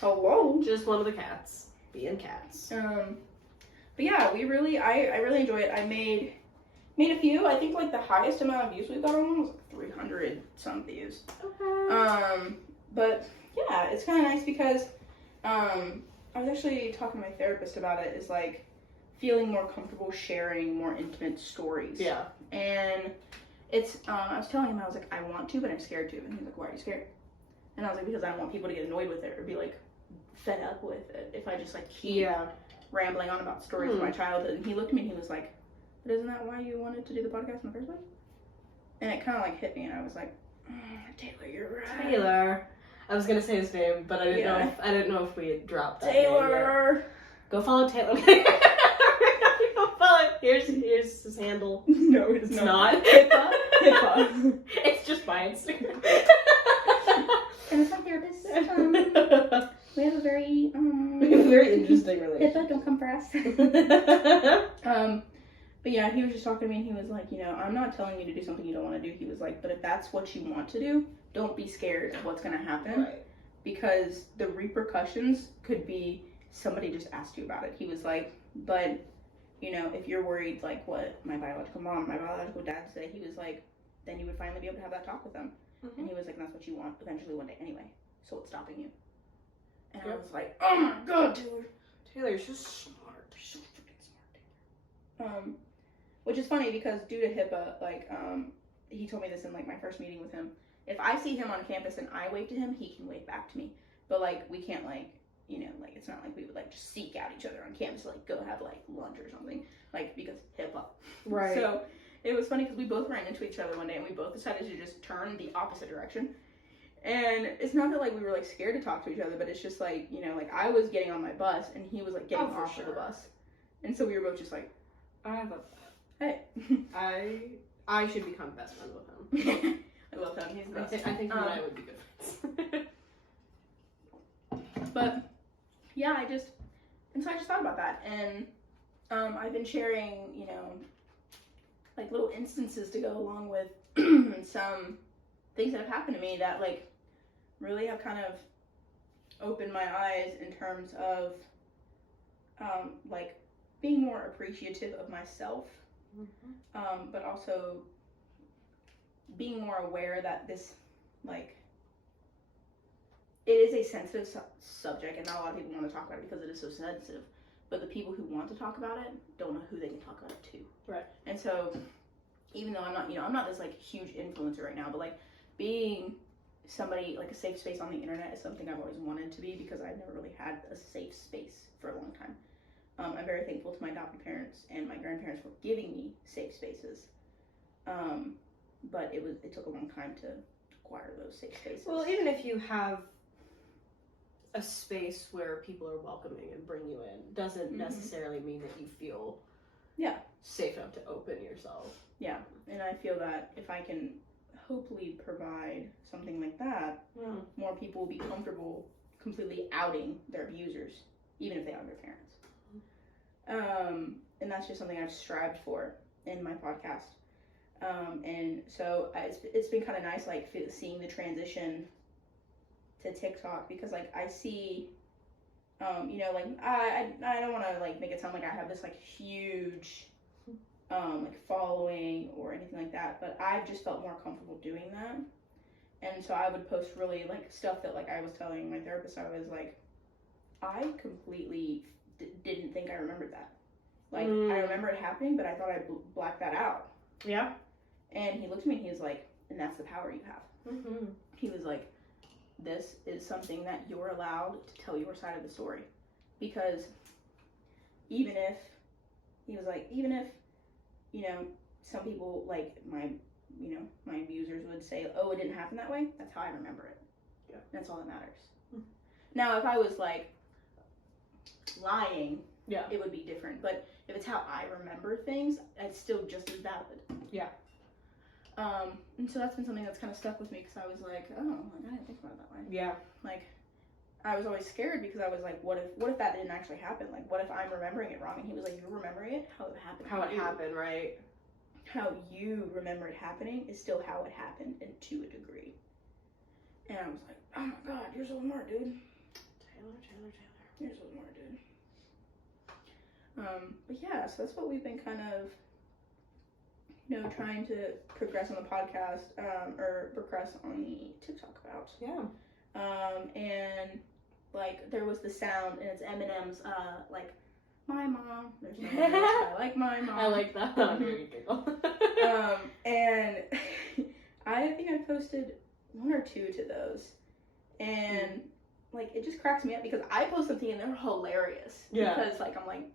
Hello. Just one of the cats. Being cats. But yeah, I really enjoy it. I made a few. I think like the highest amount of views we've got on one was like 300 some views. Okay. But yeah, it's kind of nice because I was actually talking to my therapist about it. Is like feeling more comfortable sharing more intimate stories. Yeah. And it's I was telling him, I was like, I want to, but I'm scared to. And he's like, why are you scared? And I was like, because I don't want people to get annoyed with it or be like fed up with it if I just like keep rambling on about stories of my childhood. And he looked at me and he was like, but isn't that why you wanted to do the podcast in the first place? And it kind of like hit me, and I was like, Taylor, you're right. Taylor. I was gonna say his name, but I didn't know if we had dropped that Taylor. name yet. Go follow Taylor. Go follow. Here's his handle. No, it's not. HIPAA. It's just my Instagram. And it's my therapist. We have a very very interesting relationship. HIPAA, don't come for us. But yeah, he was just talking to me, and he was like, I'm not telling you to do something you don't want to do. He was like, but if that's what you want to do, don't be scared of what's going to happen. Right. Because the repercussions could be somebody just asked you about it. He was like, but, if you're worried, like what my biological mom, my biological dad say, he was like, then you would finally be able to have that talk with them. Mm-hmm. And he was like, that's what you want eventually one day anyway. So what's stopping you? And I was like, oh my God, Taylor. Taylor, you're so smart. You're so freaking smart, Taylor. Which is funny because due to HIPAA, like, he told me this in like my first meeting with him. If I see him on campus and I wave to him, he can wave back to me. But like, we can't like, like it's not like we would like just seek out each other on campus, like go have like lunch or something, like because HIPAA. Right. So it was funny because we both ran into each other one day and we both decided to just turn the opposite direction. And it's not that like we were like scared to talk to each other, but it's just like, like I was getting on my bus and he was like getting off of the bus. And so we were both just like, I love that. Hey. I should become best friends with him. I love him. He's the best. I think he and I would be good friends. But yeah, I just thought about that, and I've been sharing, like little instances to go along with some things that have happened to me that like really have kind of opened my eyes in terms of like being more appreciative of myself, but also being more aware that this, like, it is a sensitive subject, and not a lot of people want to talk about it because it is so sensitive, but the people who want to talk about it don't know who they can talk about it to. Right. And so, even though I'm not, I'm not this, like, huge influencer right now, but, like, being somebody, like, a safe space on the internet is something I've always wanted to be because I've never really had a safe space for a long time. I'm very thankful to my adopted parents and my grandparents for giving me safe spaces. But it took a long time to acquire those safe spaces. Well, even if you have a space where people are welcoming and bring you in, doesn't necessarily mean that you feel safe enough to open yourself. Yeah, and I feel that if I can hopefully provide something like that, more people will be comfortable completely outing their abusers, even if they are their parents. And that's just something I've strived for in my podcast. And so it's been kind of nice, like, seeing the transition to TikTok, because, like, I see, like, I don't want to, like, make it sound like I have this, like, huge, like, following or anything like that, but I've just felt more comfortable doing that. And so I would post really, like, stuff that, like, I was telling my therapist, I was like, I completely didn't think I remembered that. Like, I remember it happening, but I thought I blacked that out. Yeah. And he looked at me and he was like, and that's the power you have. He was like, this is something that you're allowed to tell your side of the story. Because even if, some people, like, my abusers would say, oh, it didn't happen that way, that's how I remember it. Yeah. That's all that matters. Now, if I was, like, lying, it would be different. But if it's how I remember things, it's still just as valid. Yeah. And so that's been something that's kind of stuck with me, because I was like, oh, like, I didn't think about it that way. Yeah. Like, I was always scared because I was like, what if that didn't actually happen? Like, what if I'm remembering it wrong? And he was like, you're remembering it how it happened. How it happened, right? How you remember it happening is still how it happened, and to a degree. And I was like, oh my god, you're so smart, dude. Taylor. You're so smart, dude. But yeah, so that's what we've been kind of, trying to progress on the podcast, or progress on the TikTok about. Yeah. And like there was the sound, and it's Eminem's, like, my mom. There's no one else, I like my mom. I like that. And I think I posted 1 or 2 to those, and like it just cracks me up because I post something and they're hilarious. Yeah. Because like I'm like,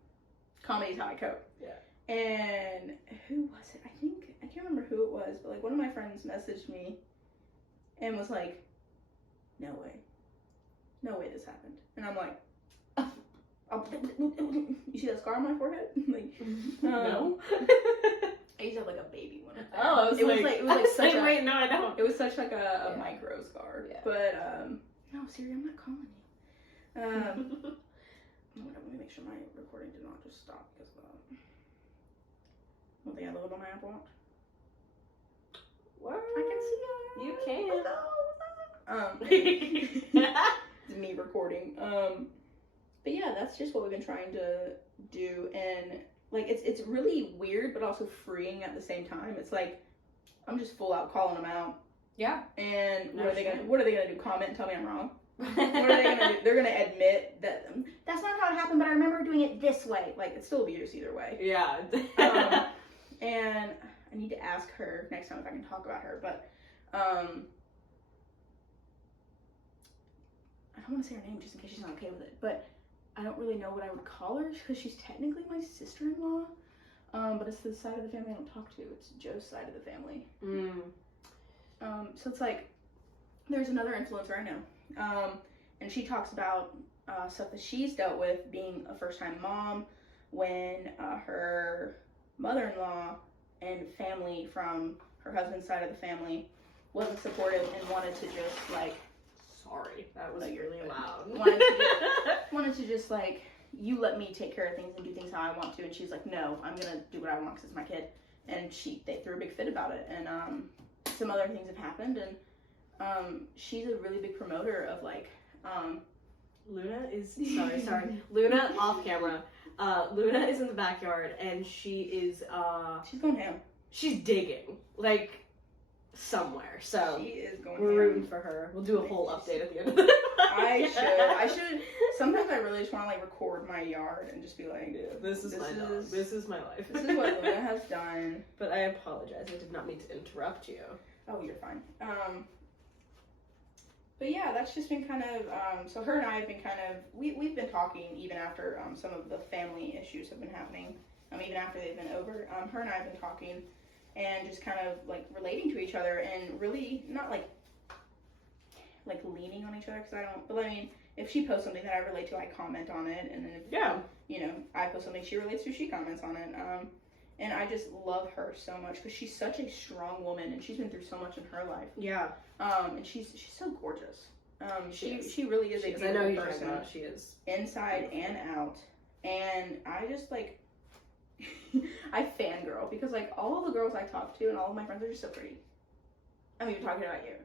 comedy's how I cope. Yeah. And who was it? I can't remember who it was, but like one of my friends messaged me and was like, no way this happened. And I'm like, you see that scar on my forehead? Like, no. I used to have like a baby one. Oh, it was like such a, wait, no, I don't. It was such like a micro scar. Yeah. But no, Siri, I'm not calling you. Let me make sure my recording did not just stop because of that. Don't think I load on my Apple Watch. What? I can see it. You can. It's me recording. But yeah, that's just what we've been trying to do, and like it's really weird but also freeing at the same time. It's like I'm just full out calling them out. Yeah. And what are they gonna do? Comment and tell me I'm wrong? What are they gonna do? They're gonna admit that that's not how it happened, but I remember doing it this way. Like it's still abuse either way. Yeah. And I need to ask her next time if I can talk about her, but I don't want to say her name just in case she's not okay with it, but I don't really know what I would call her because she's technically my sister-in-law, but it's the side of the family I don't talk to. It's Joe's side of the family. So it's like there's another influencer I know, and she talks about stuff that she's dealt with being a first-time mom when her mother-in-law and family from her husband's side of the family wasn't supportive and wanted to just like, sorry, that was like, really loud. wanted to just like, you let me take care of things and do things how I want to, and she's like, no, I'm gonna do what I want because it's my kid, and they threw a big fit about it, and some other things have happened, and she's a really big promoter of like, Luna is sorry. Luna off camera. Luna is in the backyard and she is she's going ham. She's digging like somewhere. So she is going we're rooting for her. We'll do a whole update at the end of the I should. Sometimes I really just want to like record my yard and just be like, this is my dog. This is my life. This is what Luna has done. But I apologize. I did not mean to interrupt you. Oh, you're fine. But yeah, that's just been kind of, so her and I have been kind of, we've been talking even after some of the family issues have been happening, even after they've been over. Her and I have been talking and just kind of like relating to each other and really not like leaning on each other, because I don't, but I mean, if she posts something that I relate to, I comment on it, and then if, I post something she relates to, she comments on it. And I just love her so much because she's such a strong woman and she's been through so much in her life. Yeah. And she's so gorgeous. She really is a beautiful person. She is. Inside and out. And I just like, I fangirl because like all of the girls I talk to and all of my friends are just so pretty. I'm even talking about you.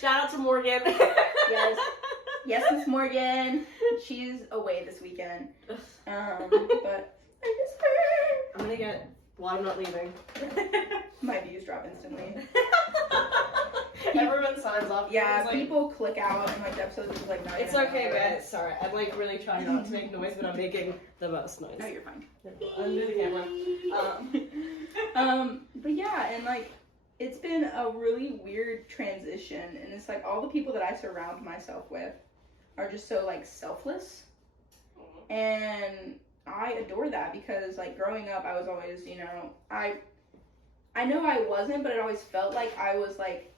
Shout out to Morgan. Yes, Miss Morgan. She's away this weekend. But I miss her. I'm gonna get. Well, I'm not leaving. My views drop instantly. Everyone signs off. Yeah, people click out and like the episode is like not. It's okay, guys. Sorry, I'm like really trying not to make noise, but I'm making the most noise. No, you're fine. Under the camera. But yeah, and like it's been a really weird transition, and it's like all the people that I surround myself with are just so like selfless, and I adore that because like growing up I was always, I know I wasn't, but it always felt like I was like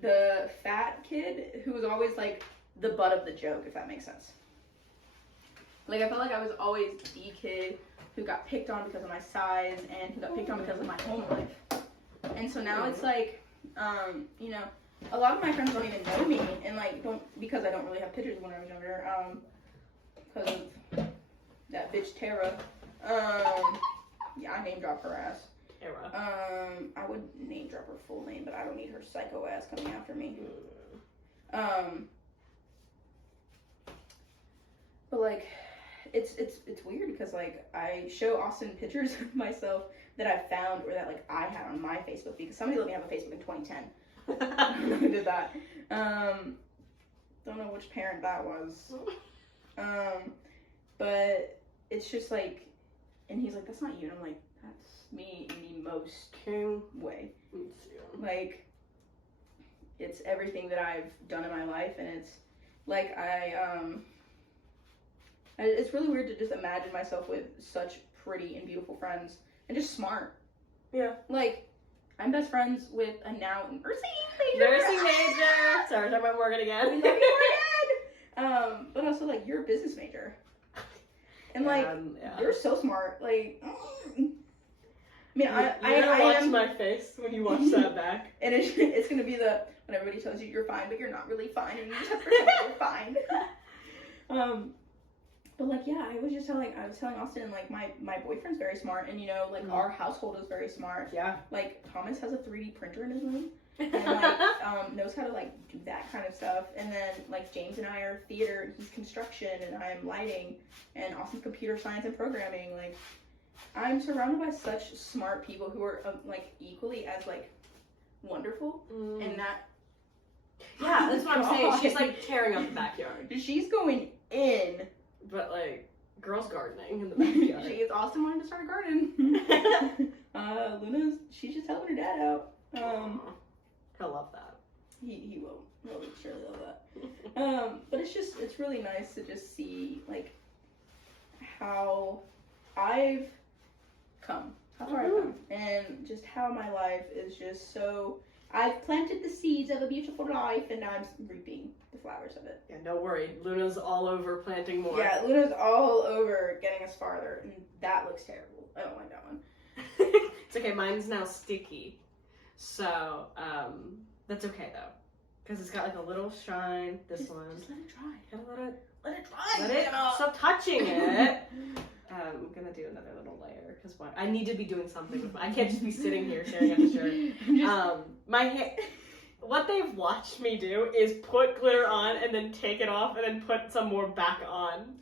the fat kid who was always like the butt of the joke, if that makes sense. Like I felt like I was always the kid who got picked on because of my size and who got picked on because of my home life. And so now it's like, a lot of my friends don't even know me, and like because I don't really have pictures when I was younger, because of that bitch Tara. Yeah, I name drop her ass. era. I would name drop her full name, but I don't need her psycho ass coming after me. But like, it's weird because like I show Austin pictures of myself that I found or that like I had on my Facebook because somebody let me have a Facebook in 2010. I don't know who did that. Don't know which parent that was. But it's just like, and he's like, that's not you. And I'm like, that's me in the most way. Like, it's everything that I've done in my life, and it's like it's really weird to just imagine myself with such pretty and beautiful friends and just smart. Yeah. Like, I'm best friends with a now nursing major. Sorry, talking about Morgan again. We love you, Morgan. But also like you're a business major, and like you're so smart. Like, I mean, I watch my face when you watch that back, and it's gonna be when everybody tells you you're fine, but you're not really fine, and you just have to pretend you're fine. But like, yeah, I was telling Austin, like, my boyfriend's very smart, and, you know, like, our household is very smart. Yeah. Like, Thomas has a 3D printer in his room, and, like, knows how to, like, do that kind of stuff. And then, like, James and I are theater, he's construction, and I'm lighting, and Austin's computer science and programming. Like, I'm surrounded by such smart people who are, like, equally as, like, wonderful, and that... Yeah, that's what I'm saying. She's, like, tearing up the backyard. She's going in... But, like, girls gardening in the backyard. Austin wanted to start a garden. She's just helping her dad out. He'll love that. He will. He'll surely love that. But it's really nice to just see, like, how I've come. How far I've come. And just how my life is just so... I've planted the seeds of a beautiful life, and now I'm reaping the flowers of it. Yeah, don't worry. Luna's all over planting more. Yeah, Luna's all over getting us farther, and that looks terrible. I don't like that one. It's okay. Mine's now sticky. So, that's okay, though. Because it's got, like, a little shine. This one. Just let it dry. Gotta let it dry. Let it... Stop touching it. I'm gonna do another little layer because I need to be doing something with I can't just be sitting here staring at the shirt. What they've watched me do is put glitter on and then take it off and then put some more back on.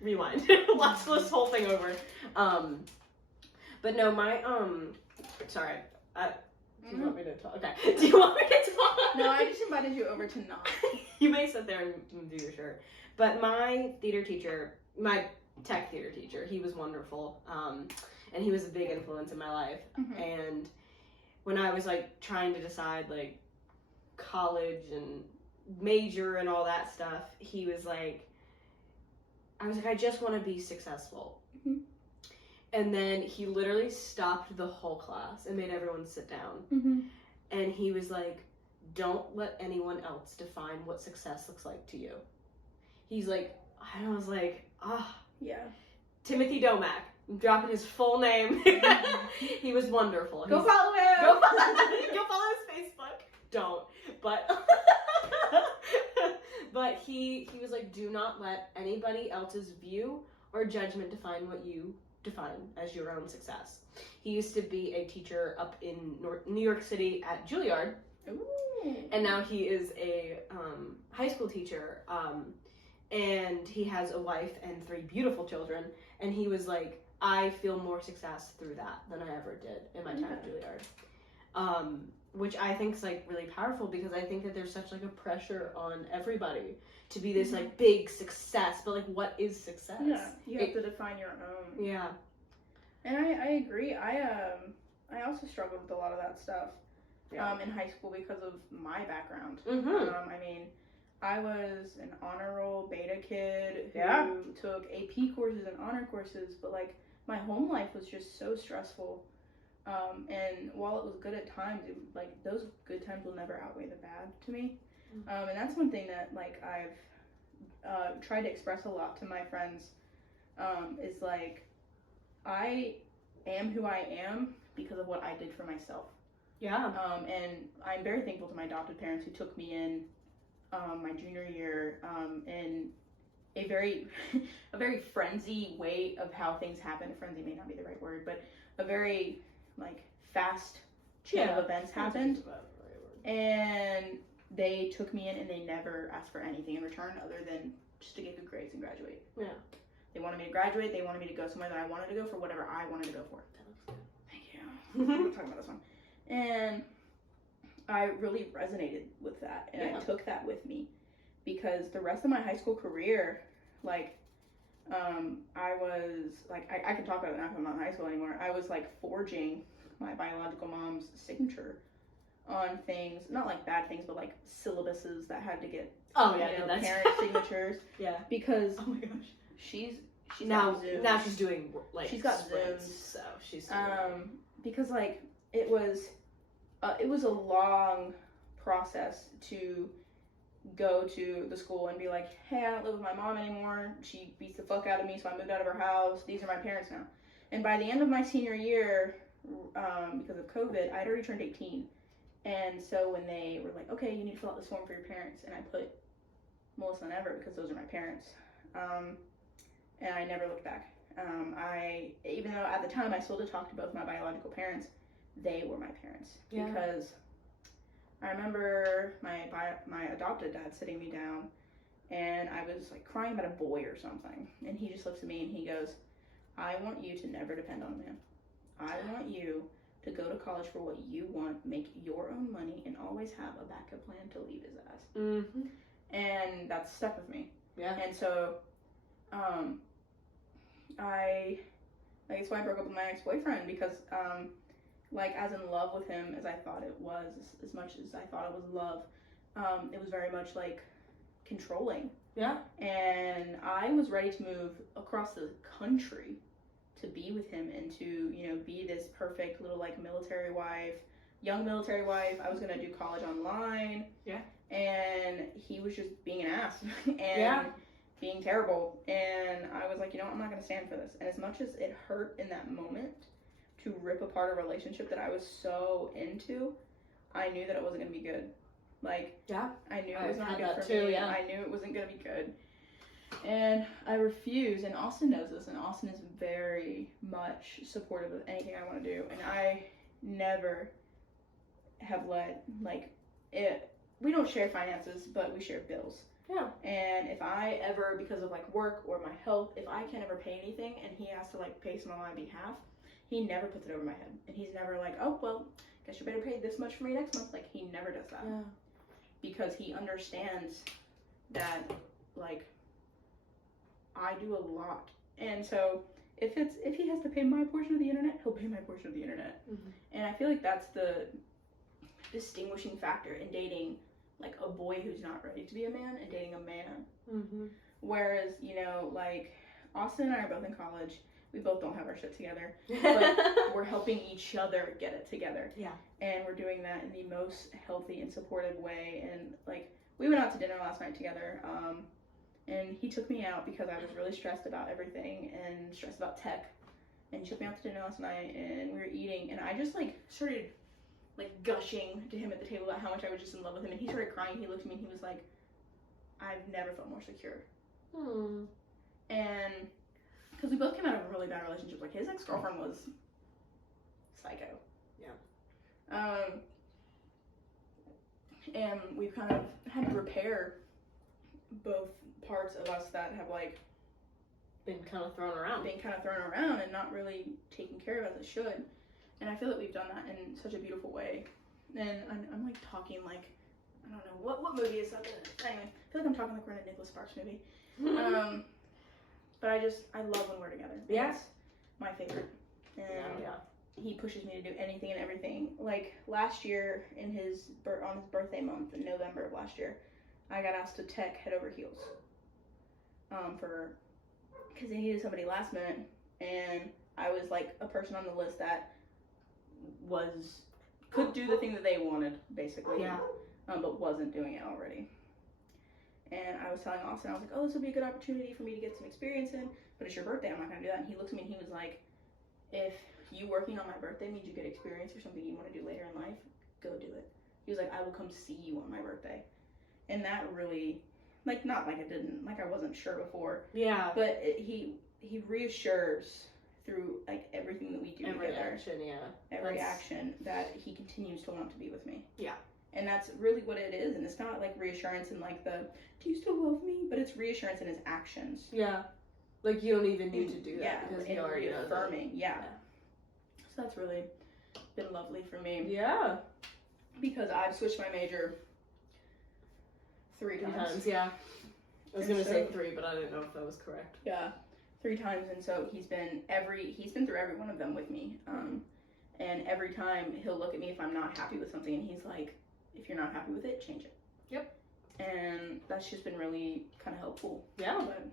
Rewind, watch this whole thing over. But no, sorry. Do you want me to talk? Okay. Do you want me to talk? No, I just invited you over to not. You may sit there and do your shirt. But my theater teacher, my tech theater teacher, he was wonderful, and he was a big influence in my life. And when I was like trying to decide like college and major and all that stuff, he was like, I just want to be successful. And then he literally stopped the whole class and made everyone sit down. And he was like, don't let anyone else define what success looks like to you. He's like, I was like, yeah. Timothy Domack. I'm dropping his full name. He was wonderful. Go follow him. Go follow his Facebook. Don't. But he was like, do not let anybody else's view or judgment define what you define as your own success. He used to be a teacher up in New York City at Juilliard. Ooh. And now he is a high school teacher. And he has a wife and 3 beautiful children. And he was like, I feel more success through that than I ever did in my time at Juilliard. Which I think is like really powerful because I think that there's such like a pressure on everybody to be this like big success. But like, what is success? Yeah, you have to define your own. Yeah. And I agree. I also struggled with a lot of that stuff in high school because of my background. I mean, I was an honor roll beta kid who took AP courses and honor courses, but like my home life was just so stressful. And while it was good at times, those good times will never outweigh the bad to me. And that's one thing that like I've tried to express a lot to my friends. Is like I am who I am because of what I did for myself. Yeah. And I'm very thankful to my adopted parents who took me in my junior year, and a very a very frenzy way of how things happen. Frenzy may not be the right word, but a very like fast chain of events happened, and they took me in and they never asked for anything in return other than just to get good grades and graduate. Yeah. They wanted me to graduate. They wanted me to go somewhere that I wanted to go for whatever I wanted to go for. Thank you. I'm not talking about this one. And I really resonated with that, and I took that with me, because the rest of my high school career, like, I was, like, I can talk about it now because I'm not in high school anymore. I was, like, forging my biological mom's signature on things, not, like, bad things, but, like, syllabuses that had to get, parent signatures. Yeah. Because, oh my gosh. She's now she's doing, like, she's got sprints, Zooms. so she's because, like, it was a long process to go to the school and be like, hey, I don't live with my mom anymore. She beats the fuck out of me, so I moved out of her house. These are my parents now. And by the end of my senior year, because of COVID, I'd already turned 18. And so when they were like, okay, you need to fill out this form for your parents, and I put Melissa and Everett because those are my parents. And I never looked back. Even though at the time I still did talk to both my biological parents, they were my parents. Yeah. Because I remember my adopted dad sitting me down, and I was like crying about a boy or something, and he just looks at me and he goes, I want you to never depend on a man. I want you to go to college for what you want, make your own money, and always have a backup plan to leave his ass. Mm-hmm. And that stuck with me. Yeah. And so, that's why I broke up with my ex-boyfriend, because, like, as in love with him as I thought it was, as much as I thought it was love, it was very much, like, controlling. Yeah. And I was ready to move across the country to be with him and to, you know, be this perfect little, like, military wife, young military wife. I was going to do college online. Yeah. And he was just being an ass and being terrible. And I was like, you know what, I'm not going to stand for this. And as much as it hurt in that moment to rip apart a relationship that I was so into, I knew that it wasn't going to be good. Like, I knew it was not good for me. I knew it wasn't going to be good. And I refused, and Austin knows this, and Austin is very much supportive of anything I want to do. And I never have let, like, it. We don't share finances, but we share bills. Yeah. And if I ever, because of, like, work or my health, if I can ever pay anything and he has to, like, pay some on my behalf, he never puts it over my head. And he's never like, oh, well, guess you better pay this much for me next month. Like, he never does that. Yeah. Because he understands that, like, I do a lot. And so if he has to pay my portion of the internet, he'll pay my portion of the internet. Mm-hmm. And I feel like that's the distinguishing factor in dating, like, a boy who's not ready to be a man and dating a man. Mm-hmm. Whereas, you know, like, Austin and I are both in college. We both don't have our shit together, but we're helping each other get it together. Yeah. And we're doing that in the most healthy and supportive way. And, like, we went out to dinner last night together, and he took me out because I was really stressed about everything and stressed about tech. And he took me out to dinner last night, and we were eating, and I just, like, started, like, gushing to him at the table about how much I was just in love with him. And he started crying. He looked at me and he was like, I've never felt more secure. And because we both came out of a really bad relationship. Like, his ex-girlfriend was psycho. Yeah. And we've kind of had to repair both parts of us that have, like, been kind of thrown around and not really taken care of as it should. And I feel that we've done that in such a beautiful way. And I'm like talking like, I don't know, what movie is that? Anyway, I feel like I'm talking like we're in a Nicholas Sparks movie. But I love when we're together. Yeah. It's my favorite. And he pushes me to do anything and everything. Like, last year on his birthday month in November of last year, I got asked to tech head over heels. Because they needed somebody last minute, and I was like a person on the list that could do the thing that they wanted, basically. Yeah. But wasn't doing it already. And I was telling Austin, I was like, oh, this would be a good opportunity for me to get some experience in, but it's your birthday, I'm not going to do that. And he looked at me and he was like, if you working on my birthday means you get experience for something you want to do later in life, go do it. He was like, I will come see you on my birthday. And that really, like, not like I wasn't sure before. Yeah. But he reassures through, like, everything that we do Every together. action, yeah. Every action that he continues to want to be with me. Yeah. And that's really what it is. And it's not, like, reassurance in, like, do you still love me? But it's reassurance in his actions. Yeah. Like, you don't even need to do that. Yeah, because and he already knows affirming. it. Yeah. So that's really been lovely for me. Yeah. Because I've switched my major 3 times. Yeah. I was gonna say 3, but I didn't know if that was correct. Yeah, 3 times, and so he's been through every one of them with me. And every time he'll look at me if I'm not happy with something, and he's like, "If you're not happy with it, change it." Yep. And that's just been really kind of helpful. Yeah. But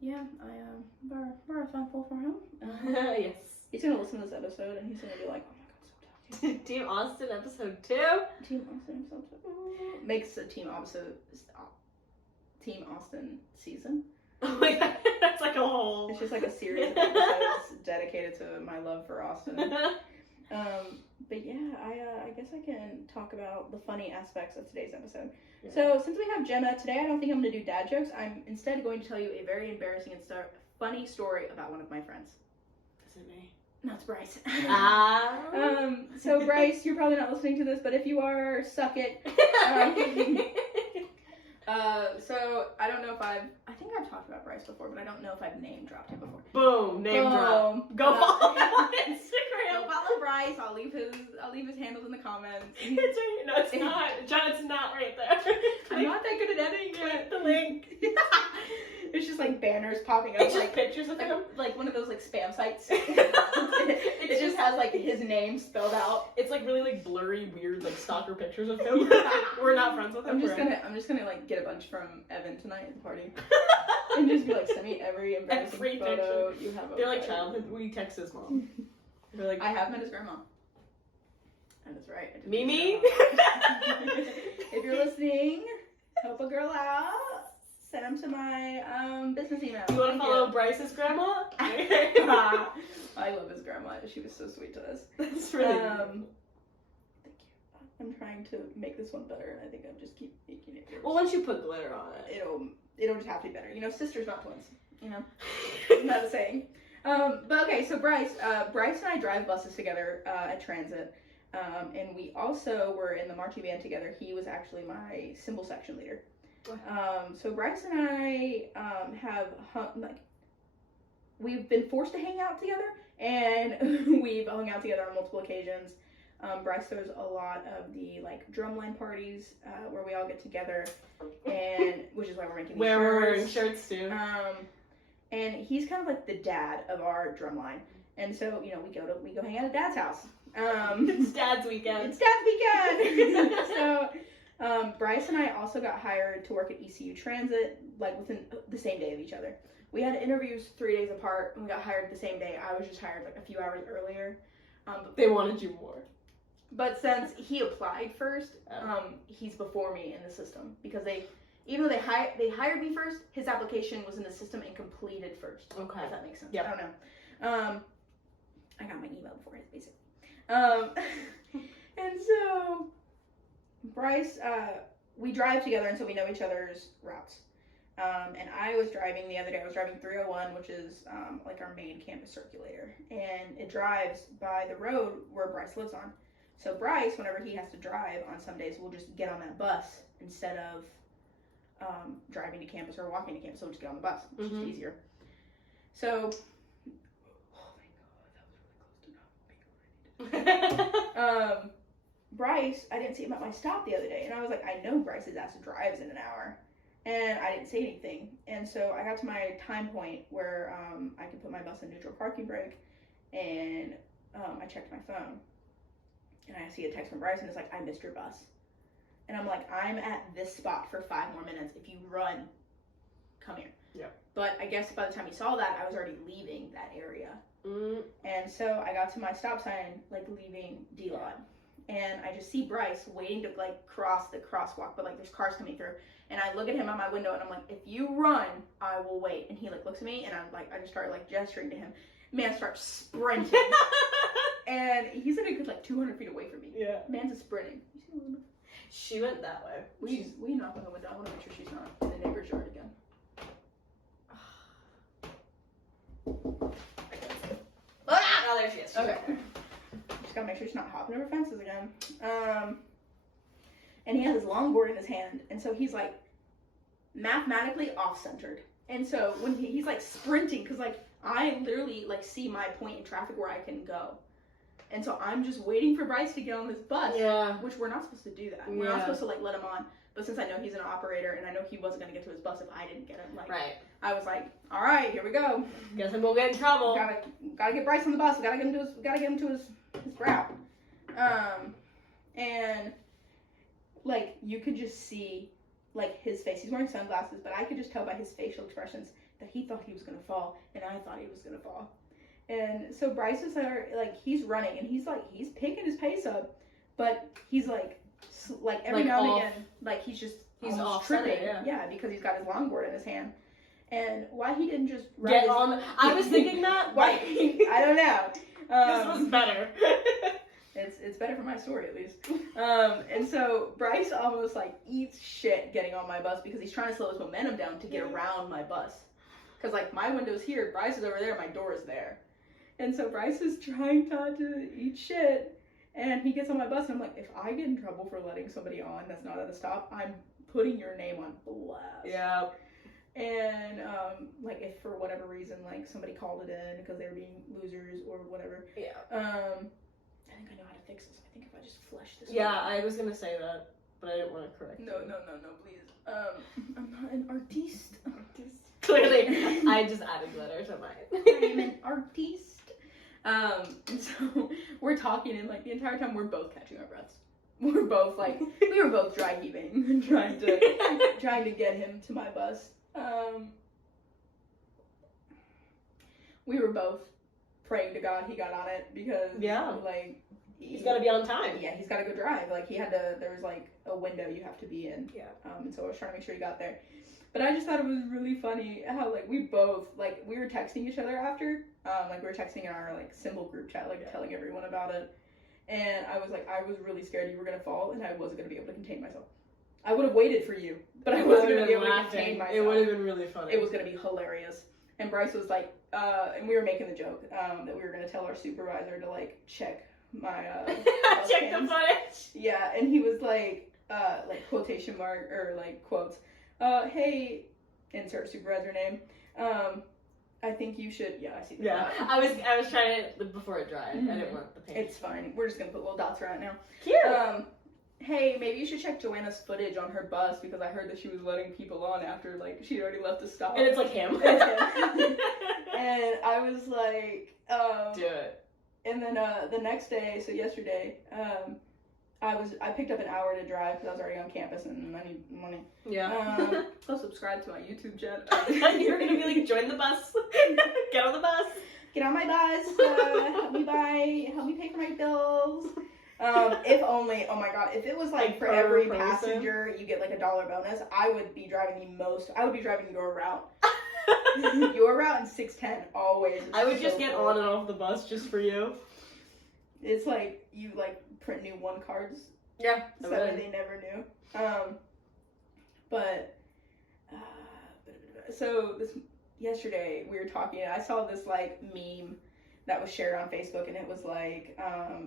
yeah, I very thankful for him. Yes. He's gonna listen to this episode, and he's gonna be like, "Oh my god, so tough." Team Austin episode 2. Team Austin episode 2 makes a Team Austin season. Oh my god, that's like a whole. It's just like a series of episodes dedicated to my love for Austin. But yeah, I guess I can talk about the funny aspects of today's episode. Yeah. So since we have Jenna today, I don't think I'm going to do dad jokes. I'm instead going to tell you a very embarrassing and funny story about one of my friends. Is it me? No, it's Bryce. So Bryce, you're probably not listening to this, but if you are, suck it. So I don't know if I think I've talked about Bryce before, but I don't know if I've name dropped him before. Boom, name drop. Go follow him on Instagram. Go follow Bryce. I'll leave his handles in the comments. It's right. No, it's not. John, it's not right there. I'm not that good at editing. Click the link. It's just like banners popping up, it's like just pictures of him, like one of those like spam sites. it just has like his name spelled out. It's like really like blurry, weird like stalker pictures of him. We're not friends with him. I'm just gonna like get a bunch from Evan tonight at the party, and just be like, send me every embarrassing photo you have. They're like childhood. We text his mom. They're like, I have met his grandma. And that's right. Mimi. If you're listening, help a girl out. Send them to my business email. You want to follow Bryce's grandma? I love his grandma. She was so sweet to us. That's really thank you. I'm trying to make this one better, and I think I just keep making it worse. Well, once you put glitter on it, it'll just have to be better. You know, sisters, not twins. You know, not a saying. But okay, so Bryce and I drive buses together at Transit, and we also were in the marching band together. He was actually my cymbal section leader. So Bryce and I we've been forced to hang out together, and we've hung out together on multiple occasions. Bryce throws a lot of the like drumline parties where we all get together, and which is why we're making these shirts. We're wearing shirts too. And he's kind of like the dad of our drumline, and so you know we go hang out at Dad's house. It's Dad's weekend. It's Dad's weekend. So. Bryce and I also got hired to work at ECU Transit, like within the same day of each other. We had interviews 3 days apart, and we got hired the same day. I was just hired like a few hours earlier. But they wanted you more. But since he applied first, he's before me in the system because even though they hired me first, his application was in the system and completed first. Okay, if that makes sense. Yep. I don't know. I got my email before his, basically. And so. Bryce, we drive together, and so we know each other's routes. And I was driving the other day. I was driving 301, which is like our main campus circulator, and it drives by the road where Bryce lives on. So Bryce, whenever he has to drive on some days, will just get on that bus instead of driving to campus or walking to campus. So we'll just get on the bus, which is easier. So, oh my god, that was really close to not being Bryce, I didn't see him at my stop the other day, and I was like, I know Bryce's ass drives in an hour, and I didn't say anything, and so I got to my time point where I could put my bus in neutral parking brake, and I checked my phone, and I see a text from Bryce, and it's like, I missed your bus, and I'm like, I'm at this spot for 5 more minutes. If you run, come here. Yeah. But I guess by the time he saw that, I was already leaving that area, and so I got to my stop sign, like leaving D-Lot. And I just see Bryce waiting to like cross the crosswalk, but like there's cars coming through. And I look at him out my window and I'm like, if you run, I will wait. And he like looks at me and I'm like, I just start like gesturing to him. Man starts sprinting. And he's like a good like 200 feet away from me. Yeah. Man's just sprinting. She went that way. We knock on the window. I want to make sure she's not in the neighbor's yard again. Oh, there she is. Okay. Just gotta make sure she's not hopping over fences again. And he has his longboard in his hand, and so he's like mathematically off-centered. And so when he's like sprinting, because like I literally like see my point in traffic where I can go. And so I'm just waiting for Bryce to get on this bus, which we're not supposed to do that. We're not supposed to like let him on. But since I know he's an operator and I know he wasn't going to get to his bus if I didn't get him, like, I was like, all right, here we go. Guess we'll get in trouble. Gotta get Bryce on the bus. We gotta get him to his route. And like you could just see like his face. He's wearing sunglasses, but I could just tell by his facial expressions that he thought he was gonna fall, and I thought he was gonna fall. And so Bryce is there, like he's running, and he's picking his pace up, but he's like every now and again, like he's off tripping, because he's got his longboard in his hand. And why he didn't just get on? I was thinking that. Why? I don't know. This was better. It's better for my story at least. And so Bryce almost like eats shit getting on my bus because he's trying to slow his momentum down to get around my bus. Because like my window's here, Bryce is over there, my door is there. And so Bryce is trying not to eat shit, and he gets on my bus, and I'm like, if I get in trouble for letting somebody on that's not at a stop, I'm putting your name on blast. Yeah. And like if for whatever reason like somebody called it in because they were being losers or whatever. Yeah. I think I know how to fix this. I think if I just flush this. Yeah, I was gonna say that, but I didn't want to correct you. No, please. I'm not an artiste. Clearly, I just added glitter to mine. I am an artiste. And so we're talking, and like the entire time we're both catching our breaths. We're both like we were both dry heaving and trying to get him to my bus. We were both praying to God he got on it because like he's got to be on time. Yeah, he's got to go drive. Like there was like a window you have to be in. Yeah. And so I was trying to make sure he got there. But I just thought it was really funny how like we both like we were texting each other after. Like we were texting in our like symbol group chat, like telling everyone about it. And I was really scared you were gonna fall, and I wasn't gonna be able to contain myself. I would have waited for you, but I wasn't gonna be able to contain myself. It would have been really funny. It was gonna be hilarious. And Bryce was like, and we were making the joke that we were gonna tell our supervisor to like check my check the footage. Yeah, and he was like quotation mark or like quotes. Hey, insert supervisor name. I think you should. Yeah, I see. Yeah, I was trying to before it dried. Mm-hmm. I didn't want the paint. It's fine. We're just gonna put little dots around it now. Cute. Hey, maybe you should check Joanna's footage on her bus because I heard that she was letting people on after like she'd already left the stop. And it's like him. And I was like, do it. And then the next day, so yesterday, I picked up an hour to drive because I was already on campus and I need money. Yeah. So subscribe to my YouTube channel. You're gonna be like, join the bus. Get on the bus. Get on my bus. Help me pay for my bills. If only, oh my god, if it was like for every passenger you get like $1 bonus, I would be driving your route. Your route and 610 always. I would just get on and off the bus just for you. It's like you like print new one cards. Yeah. So that they never knew. So yesterday we were talking, and I saw this like meme that was shared on Facebook, and it was like,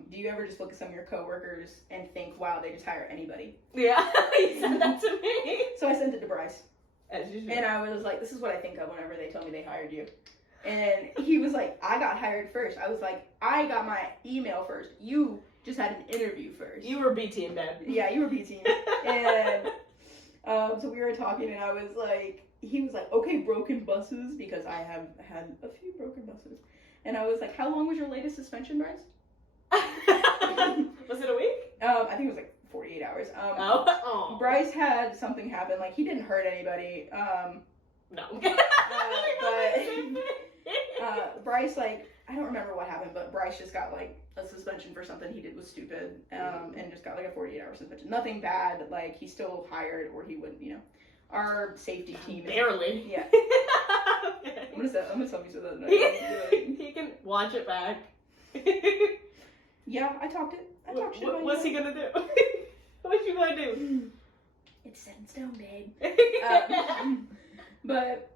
do you ever just look at some of your coworkers and think, wow, they just hire anybody? Yeah, he said that to me. So I sent it to Bryce. As usual. And I was like, this is what I think of whenever they tell me they hired you. And he was like, I got hired first. I was like, I got my email first. You just had an interview first. You were B team, man. Yeah, you were B team. And so we were talking, and I was like, he was like, okay, broken buses, because I have had a few broken buses. And I was like, how long was your latest suspension, Bryce? Was it a week? I think it was like 48 hours. Bryce had something happen. Like, he didn't hurt anybody. No. But Bryce, like, I don't remember what happened, but Bryce just got, like, a suspension for something he did was stupid, and just got, like, a 48-hour suspension. Nothing bad. Like, he's still hired, or he wouldn't, you know. Our safety team. Barely. Yeah. Okay. I'm gonna sub you so that he can watch it back. Yeah, I talked it. What's he gonna do? What you gonna do? It's set in stone, babe. But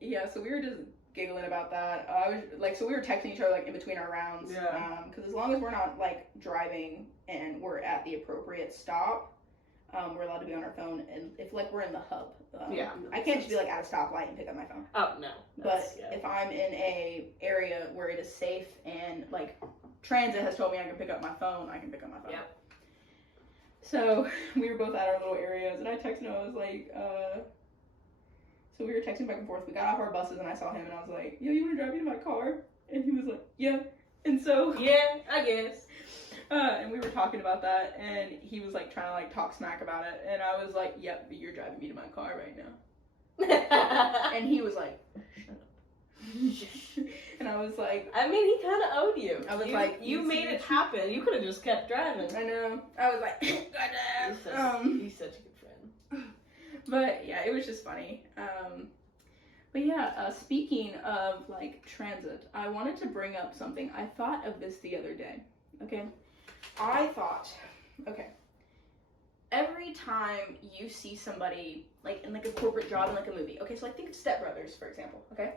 yeah, so we were just giggling about that. I was like, so we were texting each other like in between our rounds. Yeah. Because as long as we're not like driving and we're at the appropriate stop, we're allowed to be on our phone. And if like we're in the hub, I can't just be like at a stoplight and pick up my phone. Oh no. But if I'm in a area where it is safe and like transit has told me I can pick up my phone, I can pick up my phone. Yep. So we were both at our little areas, and I texted him. I was like, so we were texting back and forth. We got off our buses, and I saw him, and I was like, yo, you want to drive me to my car? And he was like, yeah. And so yeah, I guess. And we were talking about that, and he was like trying to like talk smack about it, and I was like, yep, but you're driving me to my car right now. And he was like, shut up. And I was like, I mean, he kind of owed you. I was like, you made it happen. You could have just kept driving. I know. I was like, He's such a good friend. But yeah, it was just funny. But yeah, speaking of like transit, I wanted to bring up something. I thought of this the other day. Okay, I thought, okay, every time you see somebody like in like a corporate job in like a movie. Okay, so like think of Step Brothers, for example. Okay.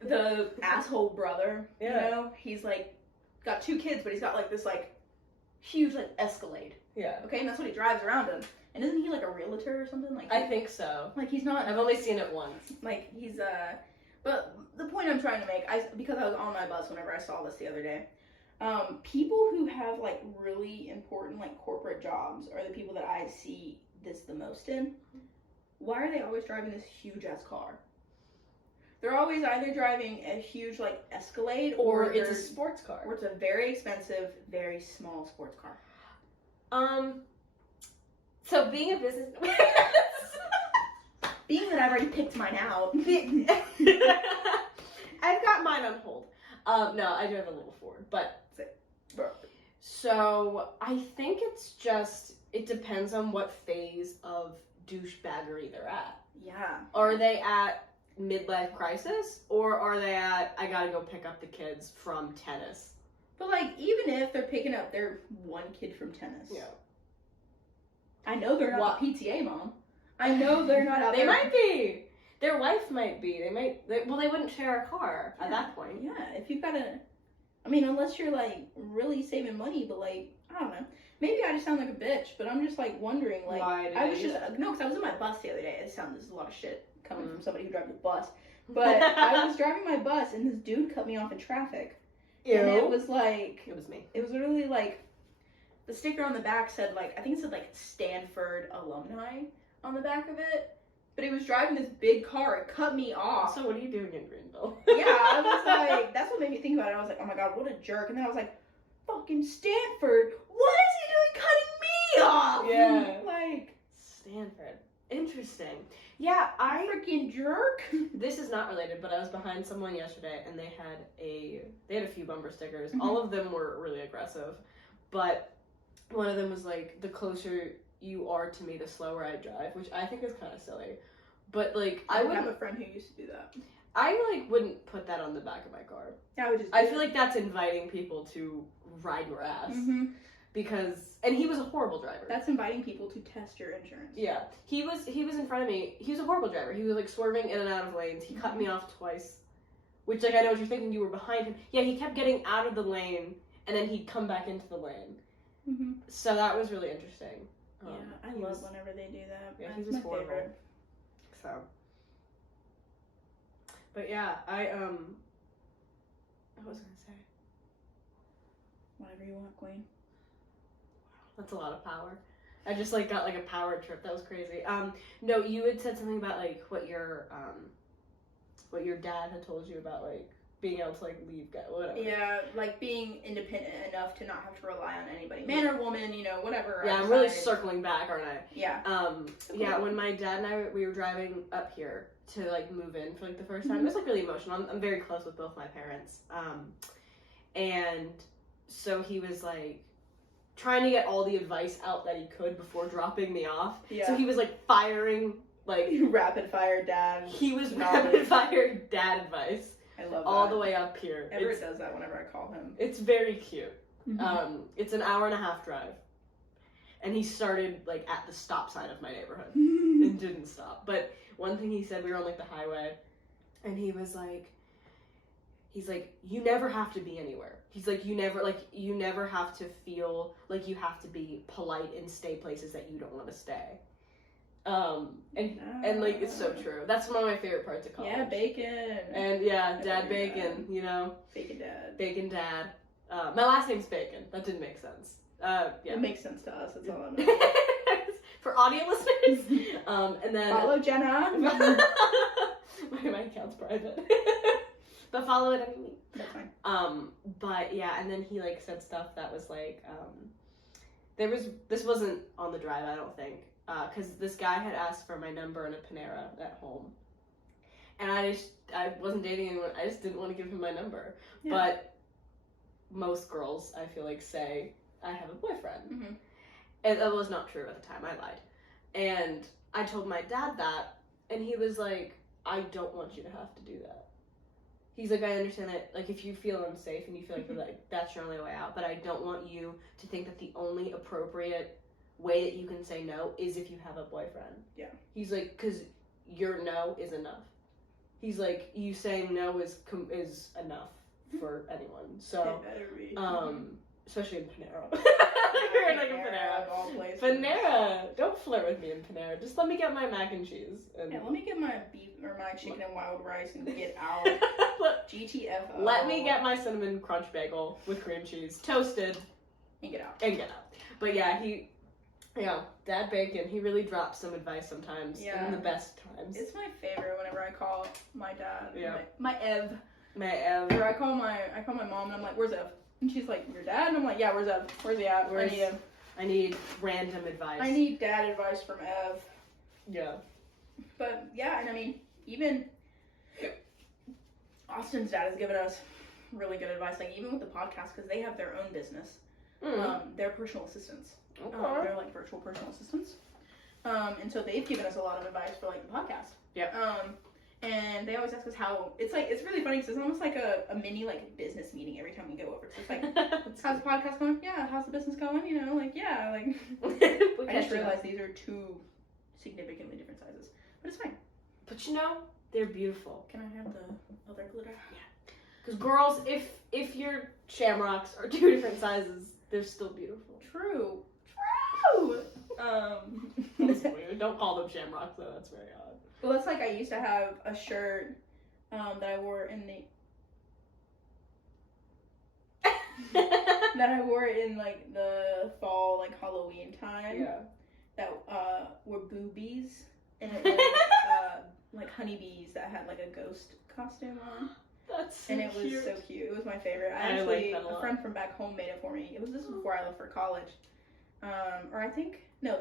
The asshole brother, you know, he's like got 2 kids, but he's got like this like huge like Escalade. Yeah. Okay, and that's what he drives around in. And isn't he like a realtor or something? Like I think so. Like he's not. I've only seen it once. Like he's But the point I'm trying to make, because I was on my bus whenever I saw this the other day. People who have like really important like corporate jobs are the people that I see this the most in. Why are they always driving this huge ass car? They're always either driving a huge like Escalade or it's a sports car. Or it's a very expensive, very small sports car. So being a business being that I've already picked mine out. I've got mine on hold. No, I do have a little Ford, but so I think it depends on what phase of douchebaggery they're at. Yeah. Are they at midlife crisis, or are they at I gotta go pick up the kids from tennis? But like, even if they're picking up their one kid from tennis, yeah, I know they're not a PTA mom. I know they're not out they there. might be. Their wife might be. They wouldn't share a car at that point. Yeah, if you've got I mean, unless you're like really saving money, but like, I don't know. Maybe I just sound like a bitch, but I'm just like wondering, like, because I was in my bus the other day. This is a lot of shit coming from somebody who drives a bus. But I was driving my bus, and this dude cut me off in traffic. Ew. And it was like, it was me. It was literally like, the sticker on the back said like, I think it said like Stanford alumni on the back of it. But he was driving this big car. It cut me off. So what are you doing in Greenville? Yeah, I was like, that's what made me think about it. I was like, oh my god, what a jerk. And then I was like, fucking Stanford, what is he doing cutting me off? Yeah. Like, Stanford. Interesting. Yeah, freaking jerk. This is not related, but I was behind someone yesterday, and they had a few bumper stickers. All of them were really aggressive, but one of them was like, the closer you are to me, the slower I drive, which I think is kind of silly. But like, I would have a friend who used to do that. I like wouldn't put that on the back of my car. I feel like that's inviting people to ride your ass. Mm-hmm. And he was a horrible driver. That's inviting people to test your insurance. Yeah. He was in front of me. He was a horrible driver. He was like swerving in and out of lanes. He cut me off twice. Which, like, I know what you're thinking, you were behind him. Yeah, he kept getting out of the lane, and then he'd come back into the lane. Mm-hmm. So that was really interesting. Yeah, I love whenever they do that. Yeah, he was horrible. Favorite. So. But yeah, what was I gonna say? Whatever you want, Queen. That's a lot of power. I just like got like a power trip. That was crazy. No, you had said something about like what your dad had told you about like being able to like leave, whatever. Yeah, like being independent enough to not have to rely on anybody, man or woman, whatever. Yeah, I'm really circling back, aren't I? Yeah. Yeah, when my dad and we were driving up here to like move in for like the first time, it was like really emotional. I'm very close with both my parents, and so he was like trying to get all the advice out that he could before dropping me off. Yeah. So he was like firing like rapid fire dad. He was rapid fire dad advice. I love all that. the way up here. Everett does that whenever I call him. It's very cute. It's an 1.5-hour drive. And he started, like, at the stop sign of my neighborhood and didn't stop. But one thing he said, we were on, like, the highway, and he's like, you never have to be anywhere. He's like, you never have to feel like you have to be polite and stay places that you don't want to stay. And like, it's so true. That's one of my favorite parts of college. Yeah, bacon. And yeah, Dad Bacon, you know. Bacon Dad. Bacon Dad. My last name's Bacon. That didn't make sense. Yeah. It makes sense to us. That's all I know. For audio listeners. And then follow Jenna. my account's private. But follow it anyway. That's fine. But yeah, and then he like said stuff that was like, this wasn't on the drive, I don't think, because this guy had asked for my number in a Panera at home, and I wasn't dating anyone. I just didn't want to give him my number. Yeah. But most girls, I feel like, say I have a boyfriend, and that was not true at the time. I lied, and I told my dad that, and he was like, I don't want you to have to do that. He's like, I understand that, like, if you feel unsafe and you feel like that's your only way out, but I don't want you to think that the only appropriate way that you can say no is if you have a boyfriend. Yeah. He's like, because your no is enough. He's like, you saying no is enough for anyone. So, especially in Panera. You're in like a Panera. Panera, don't flirt with me in Panera. Just let me get my mac and cheese. And let me get my beef or my chicken and wild rice and get out. GTFO. Let me get my cinnamon crunch bagel with cream cheese, toasted, and get out. But yeah, Dad Bacon, he really drops some advice sometimes in the best times. It's my favorite whenever I call my dad. Yeah. My Ev. Or I call my mom and I'm like, where's Ev? And she's like, your dad? And I'm like, yeah, where's Ev? Where's he at? I need him. I need random advice. I need dad advice from Ev. Yeah. But yeah, and I mean, even Austin's dad has given us really good advice, like even with the podcast, because they have their own business. They're personal assistants. Okay. They're like virtual personal assistants. And so they've given us a lot of advice for like the podcast. Yeah. And they always ask us how, it's really funny because it's almost like a mini like business meeting every time we go over. So it's like, how's the podcast going? Yeah. How's the business going? You know, like, yeah, like, I just realized these are two significantly different sizes, but it's fine. But you know, they're beautiful. Can I have the other glitter? Yeah. Because girls, if your shamrocks are 2 different sizes, they're still beautiful. True. That's weird. Don't call them shamrocks though. That's very odd. Well, that's like I used to have a shirt that I wore in like the fall, like Halloween time. Yeah. That were boobies, and it was like honeybees that had like a ghost costume on. That's so and it was cute. so cute. It was my favorite. I like that a lot. friend from back home made it for me. This was before I left for college. Or I think no,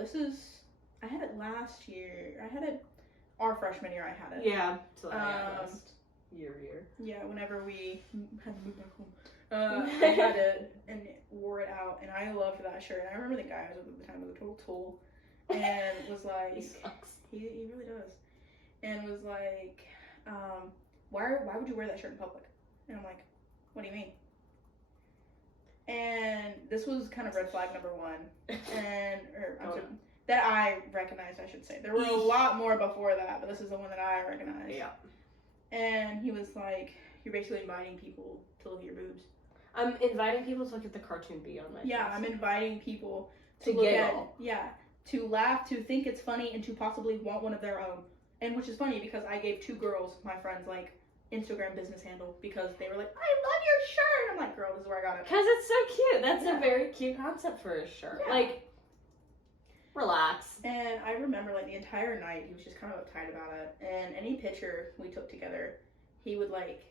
I had it last year. I had it our freshman year. I had it. Yeah. So last year. Yeah, whenever we had to move back home. I had it and wore it out, and I loved that shirt. And I remember the guy I was with at the time was a total tool, and was like, he sucks. He really does, and was like, why would you wear that shirt in public? And I'm like, what do you mean? And this was kind of red flag number 1, that I recognized, I should say. There were a lot more before that, but this is the one that I recognized. Yeah. And he was like, you're basically inviting people to look at your boobs. I'm inviting people to look at the cartoon bee on my face. Yeah, I'm inviting people to look at, to laugh, to think it's funny, and to possibly want one of their own. And which is funny because I gave 2 girls, my friends, like, Instagram business handle because they were like, I love your shirt. I'm like, girl, this is where I got it. Because it's so cute. That's a very cute concept for a shirt. Yeah. Like, relax. And I remember, like, the entire night, he was just kind of uptight about it. And any picture we took together, he would, like,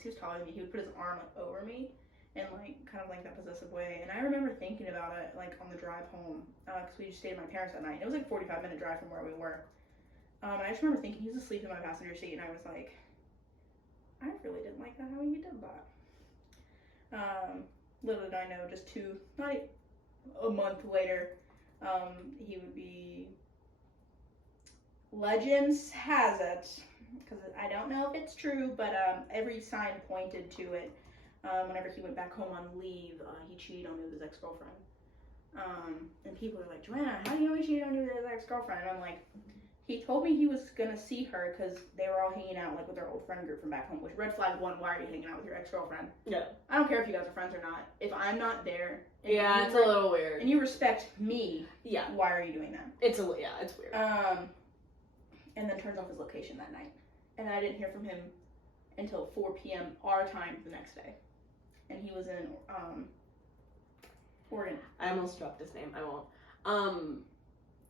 he was taller than me, he would put his arm, like, over me in, like, kind of, like, that possessive way. And I remember thinking about it, like, on the drive home, because we just stayed at my parents that night. And it was, like, a 45-minute drive from where we were. And I just remember thinking, he was asleep in my passenger seat, and I was like, I really didn't like that, how you did that. Little did I know, just not a month later, he would be, legends has it, because I don't know if it's true, but every sign pointed to it. Whenever he went back home on leave, he cheated on me with his ex-girlfriend. And people are like, Joanna, how do you know he cheated on you with his ex-girlfriend? And I'm like, he told me he was gonna see her because they were all hanging out like with their old friend group from back home. Which, red flag one, why are you hanging out with your ex-girlfriend? Yeah. I don't care if you guys are friends or not. If I'm not there, Yeah, it's a little weird. And you respect me. Yeah. Why are you doing that? It's weird. And then turns off his location that night, and I didn't hear from him until 4 p.m. our time the next day, and he was in Oregon. I almost dropped his name. I won't.